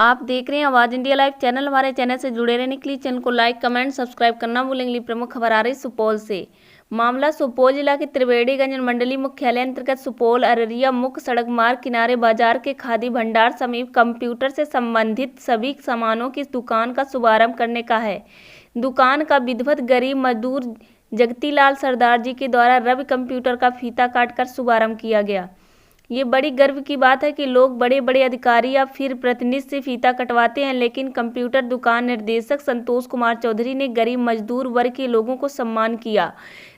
आप देख रहे हैं आवाज़ इंडिया लाइव चैनल। हमारे चैनल से जुड़े रहने के लिए चैनल को लाइक कमेंट सब्सक्राइब करना भूलेंगे। प्रमुख खबर आ रही सुपौल से। मामला सुपौल जिला के त्रिवेणीगंज मंडलीय मुख्यालय अंतर्गत सुपौल अररिया मुख्य सड़क मार्ग किनारे बाजार के खादी भंडार समीप कंप्यूटर से संबंधित सभी सामानों की दुकान का शुभारंभ करने का है। दुकान का विधिवत गरीब मजदूर जगतीलाल सरदार जी के द्वारा रवि कंप्यूटर का फीता काटकर शुभारंभ किया गया। ये बड़ी गर्व की बात है कि लोग बड़े बड़े अधिकारी या फिर प्रतिनिधि से फीता कटवाते हैं, लेकिन कंप्यूटर दुकान निर्देशक संतोष कुमार चौधरी ने गरीब मजदूर वर्ग के लोगों को सम्मान किया।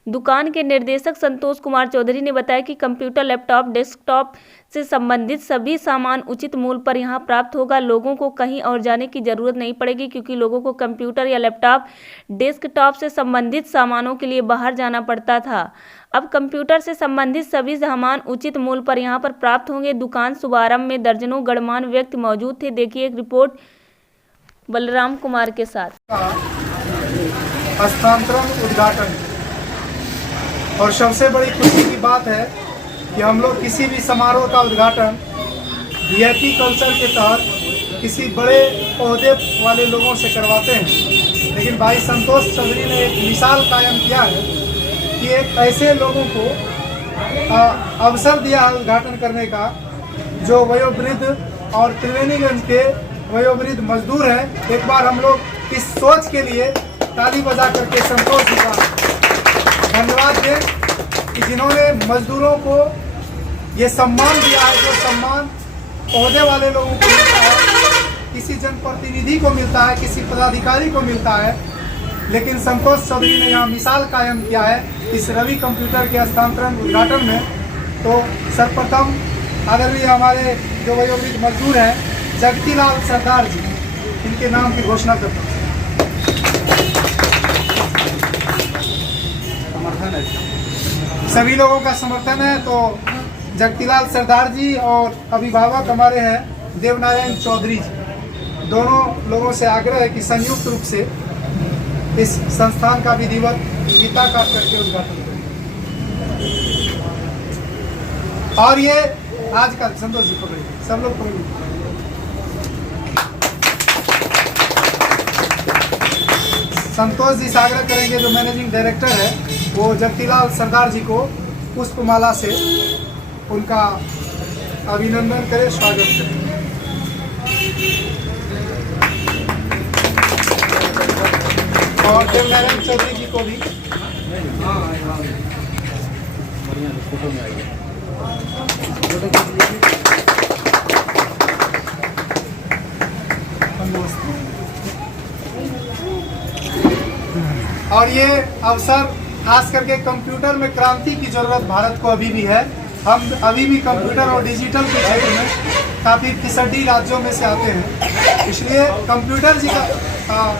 दुकान के निर्देशक संतोष कुमार चौधरी ने बताया कि कंप्यूटर, लैपटॉप, डेस्कटॉप से संबंधित सभी सामान उचित मूल्य पर यहां प्राप्त होगा। लोगों को कहीं और जाने की जरूरत नहीं पड़ेगी, क्योंकि लोगों को कंप्यूटर या लैपटॉप, डेस्कटॉप से संबंधित सामानों के लिए बाहर जाना पड़ता था। अब कंप्यूटर से संबंधित सभी सामान उचित मूल्य पर यहां पर प्राप्त होंगे। दुकान शुभारंभ में दर्जनों गणमान्य व्यक्ति मौजूद थे। देखिए एक रिपोर्ट बलराम कुमार के साथ। हस्तांतरण उद्घाटन। और सबसे बड़ी खुशी की बात है कि हम लोग किसी भी समारोह का उद्घाटन वीआईपी कल्चर के तहत किसी बड़े ओहदे वाले लोगों से करवाते हैं, लेकिन भाई संतोष चौधरी ने एक मिसाल कायम किया है कि एक ऐसे लोगों को अवसर दिया है उद्घाटन करने का जो वयोवृद्ध और त्रिवेणीगंज के वयोवृद्ध मजदूर हैं। एक बार हम लोग इस सोच के लिए ताली बजा करके संतोष जी का धन्यवाद दें कि जिन्होंने मजदूरों को ये सम्मान दिया है, जो सम्मान ओहदे वाले लोगों को मिलता है, किसी जनप्रतिनिधि को मिलता है, किसी पदाधिकारी को मिलता है, लेकिन संतोष चौधरी ने यहाँ मिसाल कायम किया है इस रवि कंप्यूटर के हस्तांतरण उद्घाटन में। तो सर्वप्रथम आदरणीय हमारे जो वयोवृद्ध मजदूर हैं जगतीलाल सरदार जी, इनके नाम की घोषणा करता हूँ। समर्थन है, सभी लोगों का समर्थन है। तो जगतीलाल सरदार जी और अभिभावक हमारे हैं देवनारायण चौधरी जी, दोनों लोगों से आग्रह है कि संयुक्त रूप से इस संस्थान का विधिवत फीता काट करके उद्घाटन करें। और ये आज का संतोष जी पकड़िए, सब लोग पकड़िए। संतोष जी से आग्रह करेंगे, जो मैनेजिंग डायरेक्टर है वो जगतीलाल सरदार जी को पुष्पमाला से उनका अभिनंदन करें, स्वागत करें। और देवनारायण चौधरी जी को भी और ये अवसर खास करके कंप्यूटर में क्रांति की जरूरत भारत को अभी भी है। हम अभी भी कंप्यूटर और डिजिटल के क्षेत्र में काफ़ी फिसड्डी राज्यों में से आते हैं, इसलिए कंप्यूटर जी का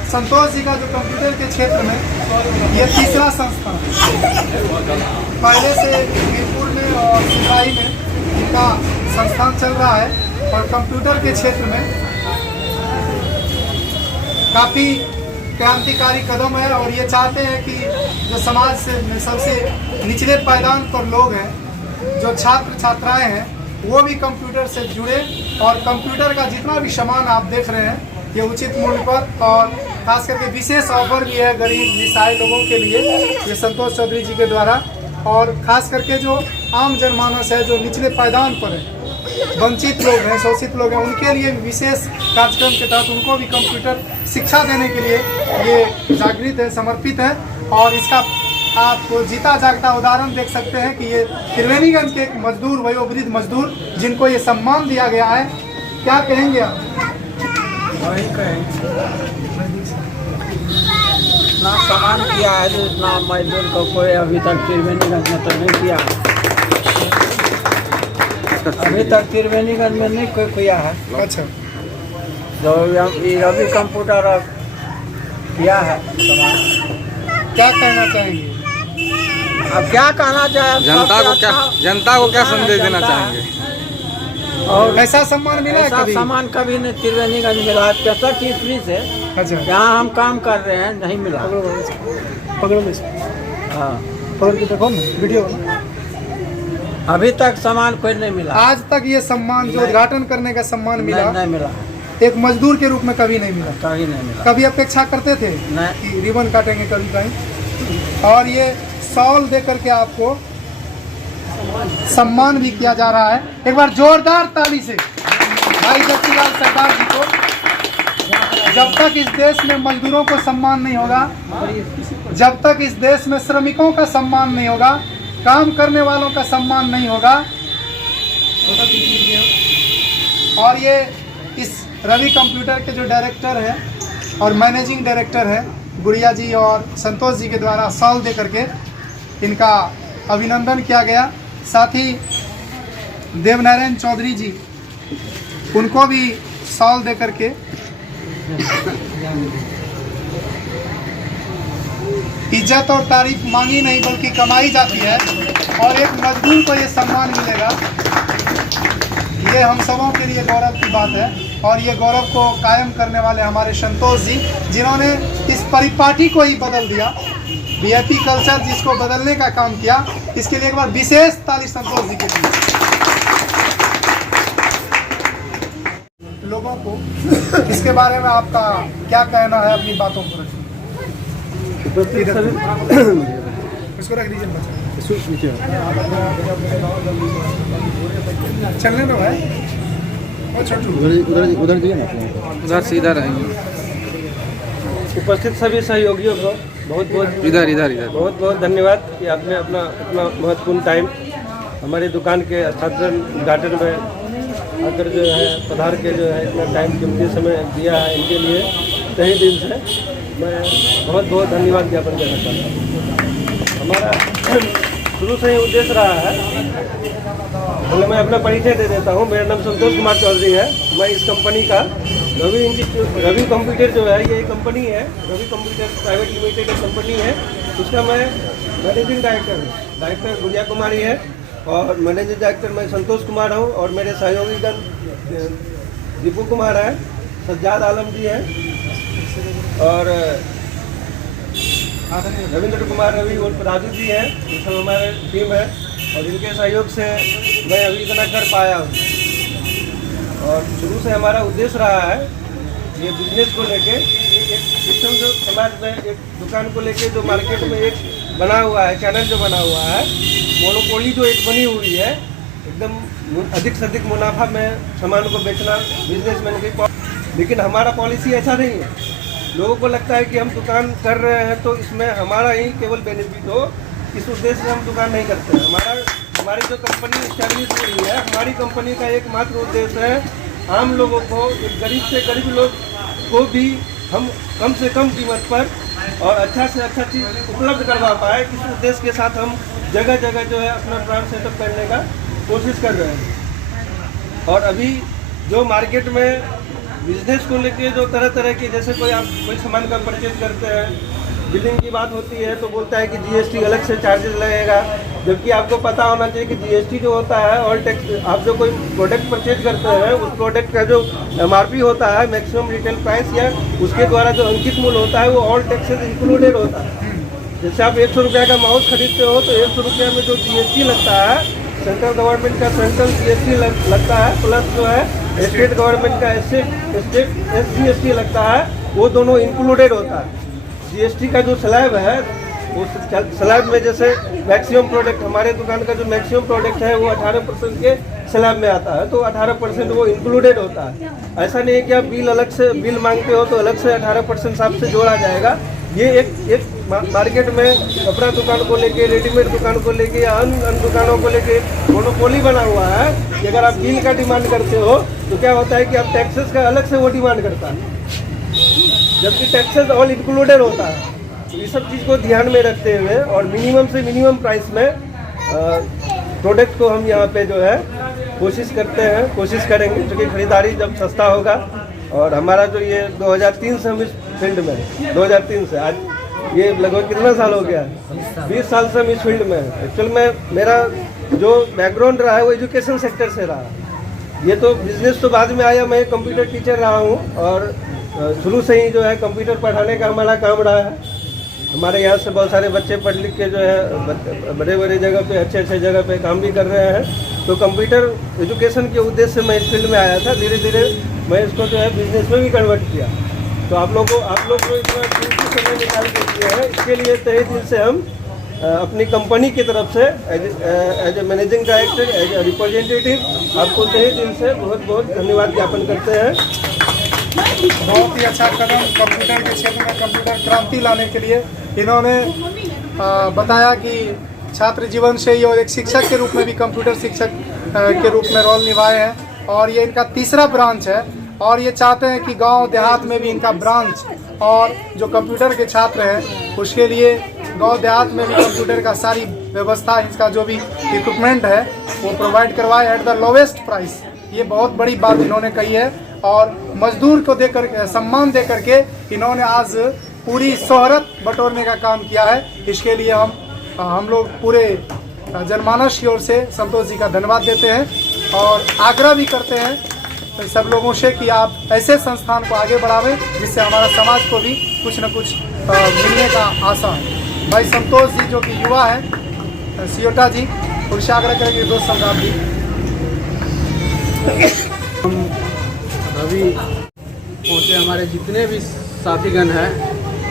संतोष जी का जो कंप्यूटर के क्षेत्र में ये तीसरा संस्थान पहले से मीरपुर में और सिपाही में इनका संस्थान चल रहा है, और कंप्यूटर के क्षेत्र में काफ़ी क्रांतिकारी कदम है। और ये चाहते हैं कि जो समाज से सबसे निचले पायदान पर लोग हैं, जो छात्र छात्राएं हैं, वो भी कंप्यूटर से जुड़े, और कंप्यूटर का जितना भी सामान आप देख रहे हैं ये उचित मूल्य पर, और खास करके विशेष ऑफर भी है गरीब निस्सहाय लोगों के लिए ये संतोष चौधरी जी के द्वारा। और खास करके जो आम जनमानस है, जो निचले पायदान पर है, वंचित लोग हैं, शोषित लोग हैं, उनके लिए विशेष कार्यक्रम के तहत उनको भी कंप्यूटर शिक्षा देने के लिए ये जागृत है, समर्पित है। और इसका आप जीता जागता उदाहरण देख सकते हैं कि ये त्रिवेणीगंज के एक मजदूर, वयोवृद्ध मजदूर, जिनको ये सम्मान दिया गया है। क्या कहेंगे आप? वही कहेंगे, इतना सम्मान किया है जो इतना मजदूर को कोई अभी तक त्रिवेणीगंज में तो नहीं किया है। अभी तक त्रिवेणीगंज में नहीं कोई किया है। अच्छा, जो रवि कंप्यूटर किया है। क्या कहना चाहेंगे? अब क्या कहना चाहे, जनता को क्या संदेश देना चाहेंगे? और ऐसा सम्मान मिला है ऐसा कभी? सामान कभी नहीं त्रिवेणीगंज मिला है। 65 ईस्वी से अच्छा, जहाँ हम काम कर रहे हैं नहीं मिला। पकड़ो, हाँ, पकड़ के देखो ना वीडियो। अभी तक सामान कोई नहीं मिला। आज तक ये सम्मान जो उद्घाटन करने का सम्मान मिला नहीं मिला। एक मजदूर के रूप में कभी नहीं मिला। कभी नहीं मिला। कभी अपेक्षा करते थे नहीं। कि रिबन काटेंगे कभी कहीं, और ये शॉल दे करके आपको सम्मान भी किया जा रहा है। एक बार जोरदार ताली से भाई जगसीलाल सरदार जी को। जब तक इस देश में मजदूरों को सम्मान नहीं होगा, जब तक इस देश में श्रमिकों का सम्मान नहीं होगा, काम करने वालों का सम्मान नहीं होगा, और ये इस रवि कंप्यूटर के जो डायरेक्टर है और मैनेजिंग डायरेक्टर है गुड़िया जी और संतोष जी के द्वारा शॉल दे करके इनका अभिनंदन किया गया। साथ ही देवनारायण चौधरी जी, उनको भी शॉल दे करके इज्जत और तारीफ मांगी नहीं बल्कि कमाई जाती है, और एक मजदूर को ये सम्मान मिलेगा, ये हम सबों के लिए गौरव की बात है। और ये गौरव को कायम करने वाले हमारे संतोष जी, जिन्होंने इस परिपाटी को ही बदल दिया, वीआईपी कल्चर जिसको बदलने का काम किया, इसके लिए एक बार विशेष ताली संतोष जी के लिए। लोगों को इसके बारे में आपका क्या कहना है, अपनी बातों को रखिए। इसको रख दीजिए चलने दो भाई, उधर दिए ना। उधर से इधर आएंगे। उपस्थित सभी सहयोगियों को बहुत बहुत इधर इधर इधर बहुत बहुत धन्यवाद कि आपने अपना महत्वपूर्ण टाइम हमारी दुकान के उद्घाटन में आकर जो है पधार के जो है इतना टाइम कीमती समय दिया है। इनके लिए तहे दिल से मैं बहुत बहुत धन्यवाद ज्ञापन करना चाहता हूँ। हमारा शुरू से ही उद्देश्य रहा है, मतलब मैं अपना परिचय दे देता हूँ। मेरा नाम संतोष कुमार चौधरी है। मैं इस कंपनी का रवि कंप्यूटर जो है, ये कंपनी है रवि कंप्यूटर प्राइवेट लिमिटेड एक कंपनी है, उसका मैं मैनेजिंग डायरेक्टर हूँ। डायरेक्टर गुड़िया कुमारी है और मैनेजिंग डायरेक्टर मैं संतोष कुमार हूँ, और मेरे सहयोगीगण दीपू कुमार है, सज्जाद आलम जी है, और रविंद्र कुमार रवि और राजू जी हैं। ये सब हमारे टीम है, और इनके सहयोग से मैं अभी इतना कर पाया हूँ। और शुरू से हमारा उद्देश्य रहा है ये बिजनेस को लेके, एक सिस्टम जो समाज में एक दुकान को लेके जो मार्केट में एक बना हुआ है, चैनल जो बना हुआ है, मोनोपोली जो एक बनी हुई है, एकदम अधिक से अधिक मुनाफा में सामान को बेचना बिजनेसमैन की। लेकिन हमारा पॉलिसी ऐसा नहीं है। लोगों को लगता है कि हम दुकान कर रहे हैं तो इसमें हमारा ही केवल बेनिफिट हो, इस उद्देश्य से हम दुकान नहीं करते हैं। हमारी जो कंपनी स्टैब्लिश हुई है, हमारी कंपनी का एकमात्र उद्देश्य है आम लोगों को, एक गरीब से गरीब लोग को भी हम कम से कम कीमत पर और अच्छा से अच्छा चीज़ उपलब्ध करवा पाए। इस उद्देश्य के साथ हम जगह जगह जो है अपना ब्रांड सेटअप करने का कोशिश कर रहे हैं। और अभी जो मार्केट में बिजनेस को लेके जो तरह तरह की, जैसे कोई सामान का परचेज करते हैं, बिलिंग की बात होती है तो बोलता है कि जीएसटी अलग से चार्जेस लगेगा, जबकि आपको पता होना चाहिए कि जीएसटी जो होता है ऑल टैक्स, आप जो कोई प्रोडक्ट परचेज करते हैं उस प्रोडक्ट का जो एमआरपी होता है, मैक्सिमम रिटेल प्राइस, या उसके द्वारा जो अंकित मूल्य होता है वो ऑल टैक्सेस इंक्लूडेड होता है। जैसे आप 100 रुपये का माउस खरीदते हो तो 100 रुपये में जो जीएसटी लगता है, सेंट्रल गवर्नमेंट का सेंट्रल जीएसटी लगता है, प्लस जो है स्टेट गवर्नमेंट का स्टेट एसजीएसटी लगता है, वो दोनों इंक्लूडेड होता है। जीएसटी का जो स्लैब है, उस स्लैब में जैसे मैक्सिमम प्रोडक्ट, हमारे दुकान का जो मैक्सिमम प्रोडक्ट है वो 18% के स्लैब में आता है, तो 18% वो इंक्लूडेड होता है। ऐसा नहीं है कि आप बिल अलग से बिल मांगते हो तो अलग से 18% आपसे जोड़ा जाएगा। ये एक मार्केट में कपड़ा दुकान को लेके, रेडीमेड दुकान को लेके या अन्य दुकानों को लेके मोनोपोली बना हुआ है कि अगर आप बिल का डिमांड करते हो तो क्या होता है कि आप टैक्सेस का अलग से वो डिमांड करता है, जबकि टैक्सेस ऑल इंक्लूडेड होता है। तो ये सब चीज़ को ध्यान में रखते हुए और मिनिमम से मिनिमम प्राइस में प्रोडक्ट को हम यहाँ पे जो है कोशिश करते हैं, कोशिश करेंगे, क्योंकि खरीदारी जब सस्ता होगा। और हमारा जो ये 2003 से हम इस फील्ड में 2003 से आज ये लगभग कितना साल हो गया, 20 साल से हम इस फील्ड में हैं। एक्चुअल में मेरा जो बैकग्राउंड रहा है वो एजुकेशन सेक्टर से रहा। ये तो बिजनेस तो बाद में आया, मैं कंप्यूटर टीचर रहा हूँ और शुरू से ही जो है कंप्यूटर पढ़ाने का हमारा काम रहा है। हमारे यहाँ से बहुत सारे बच्चे पढ़ लिख के जो है बड़े बड़े जगह पे, अच्छे अच्छे जगह पे काम भी कर रहे हैं। तो कंप्यूटर एजुकेशन के उद्देश्य से मैं इस फील्ड में आया था। धीरे धीरे मैं इसको जो है बिजनेस में भी कन्वर्ट किया। तो आप लोग जो इतना कीमती समय निकाल के किया है, इसके लिए तहे दिल से हम अपनी कंपनी की तरफ से as a managing director, as a representative आपको तहे दिल से बहुत बहुत धन्यवाद ज्ञापन करते हैं। बहुत ही अच्छा कदम कंप्यूटर के क्षेत्र में कंप्यूटर क्रांति लाने के लिए इन्होंने बताया कि छात्र जीवन से ही और एक शिक्षक के रूप में भी कंप्यूटर शिक्षक के रूप में रोल निभाए हैं और ये इनका तीसरा ब्रांच है और ये चाहते हैं कि गांव देहात में भी इनका ब्रांच और जो कंप्यूटर के छात्र हैं उसके लिए गांव देहात में भी कंप्यूटर का सारी व्यवस्था, इसका जो भी इक्विपमेंट है वो प्रोवाइड करवाए एट द लोवेस्ट प्राइस। ये बहुत बड़ी बात इन्होंने कही है और मजदूर को देकर सम्मान दे करके इन्होंने आज पूरी शोहरत बटोरने का काम किया है। इसके लिए हम लोग पूरे जनमानस की ओर से संतोष जी का धन्यवाद देते हैं और आग्रह भी करते हैं सब लोगों से कि आप ऐसे संस्थान को आगे बढ़ावें जिससे हमारा समाज को भी कुछ न कुछ मिलने का आशा है। भाई संतोष जी जो कि युवा है सियोटा जी, उनसे आग्रह करेंगे 2 शब्द आप भी। अभी पहुँचे हमारे जितने भी साथीगण हैं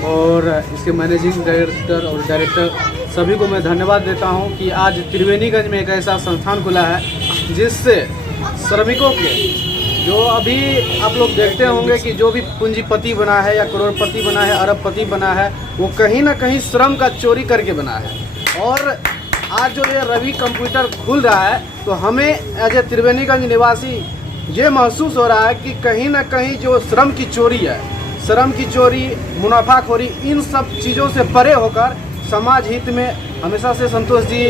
और इसके मैनेजिंग डायरेक्टर और डायरेक्टर सभी को मैं धन्यवाद देता हूं कि आज त्रिवेणीगंज में एक ऐसा संस्थान खुला है जिससे श्रमिकों के जो अभी आप लोग देखते होंगे कि जो भी पूंजीपति बना है या करोड़पति बना है, अरबपति बना है, वो कहीं ना कहीं श्रम का चोरी करके बना है। और आज जो ये रवि कंप्यूटर खुल रहा है तो हमें एज ए त्रिवेणीगंज निवासी ये महसूस हो रहा है कि कहीं ना कहीं जो श्रम की चोरी है, श्रम की चोरी, मुनाफाखोरी, इन सब चीज़ों से परे होकर समाज हित में हमेशा से संतोष जी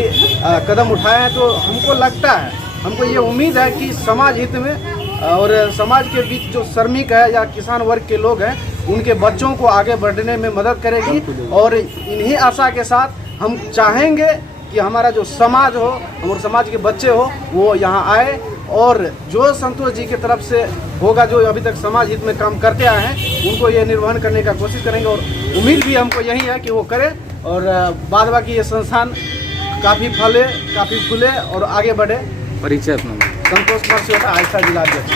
कदम उठाए हैं। तो हमको लगता है, हमको ये उम्मीद है कि समाज हित में और समाज के बीच जो श्रमिक है या किसान वर्ग के लोग हैं उनके बच्चों को आगे बढ़ने में मदद करेगी। और इन्हीं आशा के साथ हम चाहेंगे कि हमारा जो समाज हो, हमारे समाज के बच्चे हो वो यहाँ आए और जो संतोष जी की तरफ से होगा, जो अभी तक समाज हित में काम करते आए हैं, उनको ये निर्वहन करने का कोशिश करेंगे। और उम्मीद भी हमको यही है कि वो करें और बाद बाकी ये संस्थान काफ़ी फले, काफ़ी फूले और आगे बढ़े। परिचय संतोष कुमार सियोटा, आइसा जिला अध्यक्ष।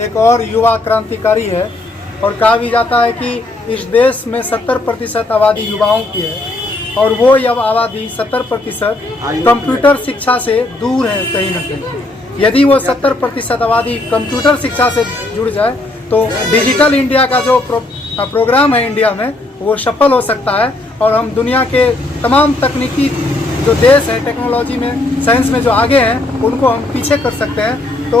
एक और युवा क्रांतिकारी है और कहा भी जाता है कि इस देश में 70% आबादी युवाओं की है और वो यह आबादी 70% कंप्यूटर शिक्षा से दूर है कहीं न कहीं। यदि वो 70% आबादी कंप्यूटर शिक्षा से जुड़ जाए तो डिजिटल इंडिया का जो प्रोग्राम है इंडिया में वो सफल हो सकता है और हम दुनिया के तमाम तकनीकी जो देश है टेक्नोलॉजी में, साइंस में जो आगे हैं उनको हम पीछे कर सकते हैं। तो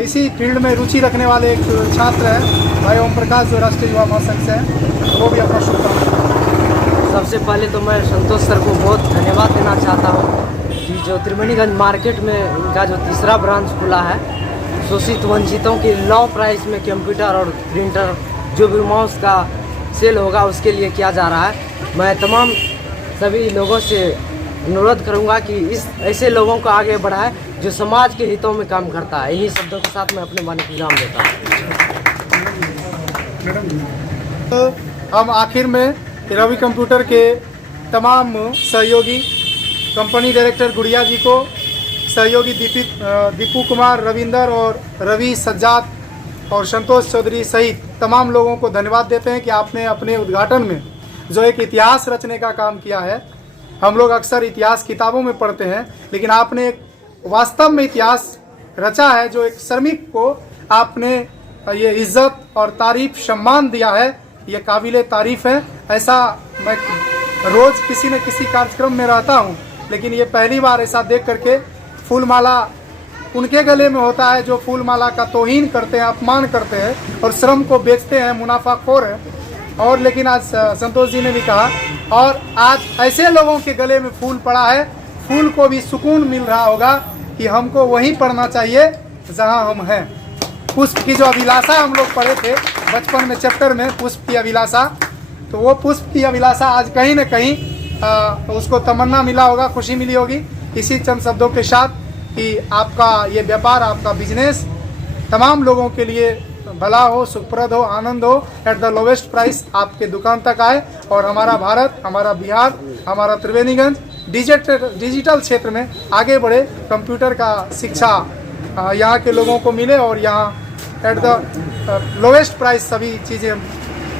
इसी फील्ड में रुचि रखने वाले एक छात्र हैं भाई ओम प्रकाश जो राष्ट्रीय युवा महासंघ से हैं, वो भी अपना शुभकामनाएं। सबसे पहले तो मैं संतोष सर को बहुत धन्यवाद देना चाहता हूँ कि जो त्रिवेणीगंज मार्केट में इनका जो तीसरा ब्रांच खुला है, शोषित वंचितों के लो प्राइस में कंप्यूटर और प्रिंटर जो भी माउस का सेल होगा उसके लिए किया जा रहा है। मैं तमाम सभी लोगों से अनुरोध करूंगा कि इस ऐसे लोगों को आगे बढ़ाए जो समाज के हितों में काम करता है। इन्हीं शब्दों के साथ मैं अपने वाणी को विराम देता हूँ। तो हम आखिर में रवि कंप्यूटर के तमाम सहयोगी, कंपनी डायरेक्टर गुड़िया जी को, सहयोगी दीपू कुमार, रविंदर और रवि सज्जाद और संतोष चौधरी सहित तमाम लोगों को धन्यवाद देते हैं कि आपने अपने उद्घाटन में जो एक इतिहास रचने का काम किया है। हम लोग अक्सर इतिहास किताबों में पढ़ते हैं लेकिन आपने एक वास्तव में इतिहास रचा है, जो एक श्रमिक को आपने ये इज्जत और तारीफ, सम्मान दिया है, ये काबिले तारीफ है। ऐसा मैं रोज़ किसी न किसी कार्यक्रम में रहता हूँ लेकिन ये पहली बार ऐसा देख करके फूलमाला उनके गले में होता है जो फूलमाला का तौहीन करते हैं, अपमान करते हैं और श्रम को बेचते हैं, मुनाफाखोर है। और लेकिन आज संतोष जी ने भी कहा और आज ऐसे लोगों के गले में फूल पड़ा है, फूल को भी सुकून मिल रहा होगा कि हमको वहीं पढ़ना चाहिए जहां हम हैं। पुष्प की जो अभिलाषा हम लोग पढ़े थे बचपन में चैप्टर में, पुष्प की अभिलाषा, तो वो पुष्प की अभिलाषा आज कहीं न कहीं उसको तमन्ना मिला होगा, खुशी मिली होगी। इसी चंद शब्दों के साथ कि आपका ये व्यापार, आपका बिजनेस तमाम लोगों के लिए भला हो, सुखप्रद हो, आनंद हो, एट द लोवेस्ट प्राइस आपके दुकान तक आए और हमारा भारत, हमारा बिहार, हमारा त्रिवेणीगंज डिजिटल क्षेत्र में आगे बढ़े, कंप्यूटर का शिक्षा यहाँ के लोगों को मिले और यहाँ एट द लोवेस्ट प्राइस सभी चीज़ें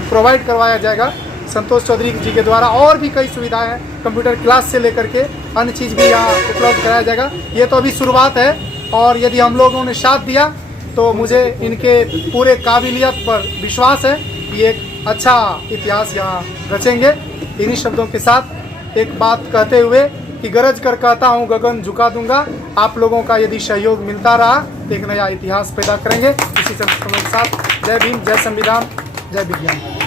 प्रोवाइड करवाया जाएगा संतोष चौधरी जी के द्वारा। और भी कई सुविधाएं हैं, कंप्यूटर क्लास से लेकर के अन्य चीज़ भी यहाँ उपलब्ध कराया जाएगा। ये तो अभी शुरुआत है और यदि हम लोगों ने साथ दिया तो मुझे इनके पूरे काबिलियत पर विश्वास है कि एक अच्छा इतिहास यहाँ रचेंगे। इन्हीं शब्दों के साथ एक बात कहते हुए कि गरज कर कहता हूँ गगन झुका दूंगा, आप लोगों का यदि सहयोग मिलता रहा तो एक नया इतिहास पैदा करेंगे। इसी शब्दों के साथ जय भीम, जय संविधान, जय विज्ञान।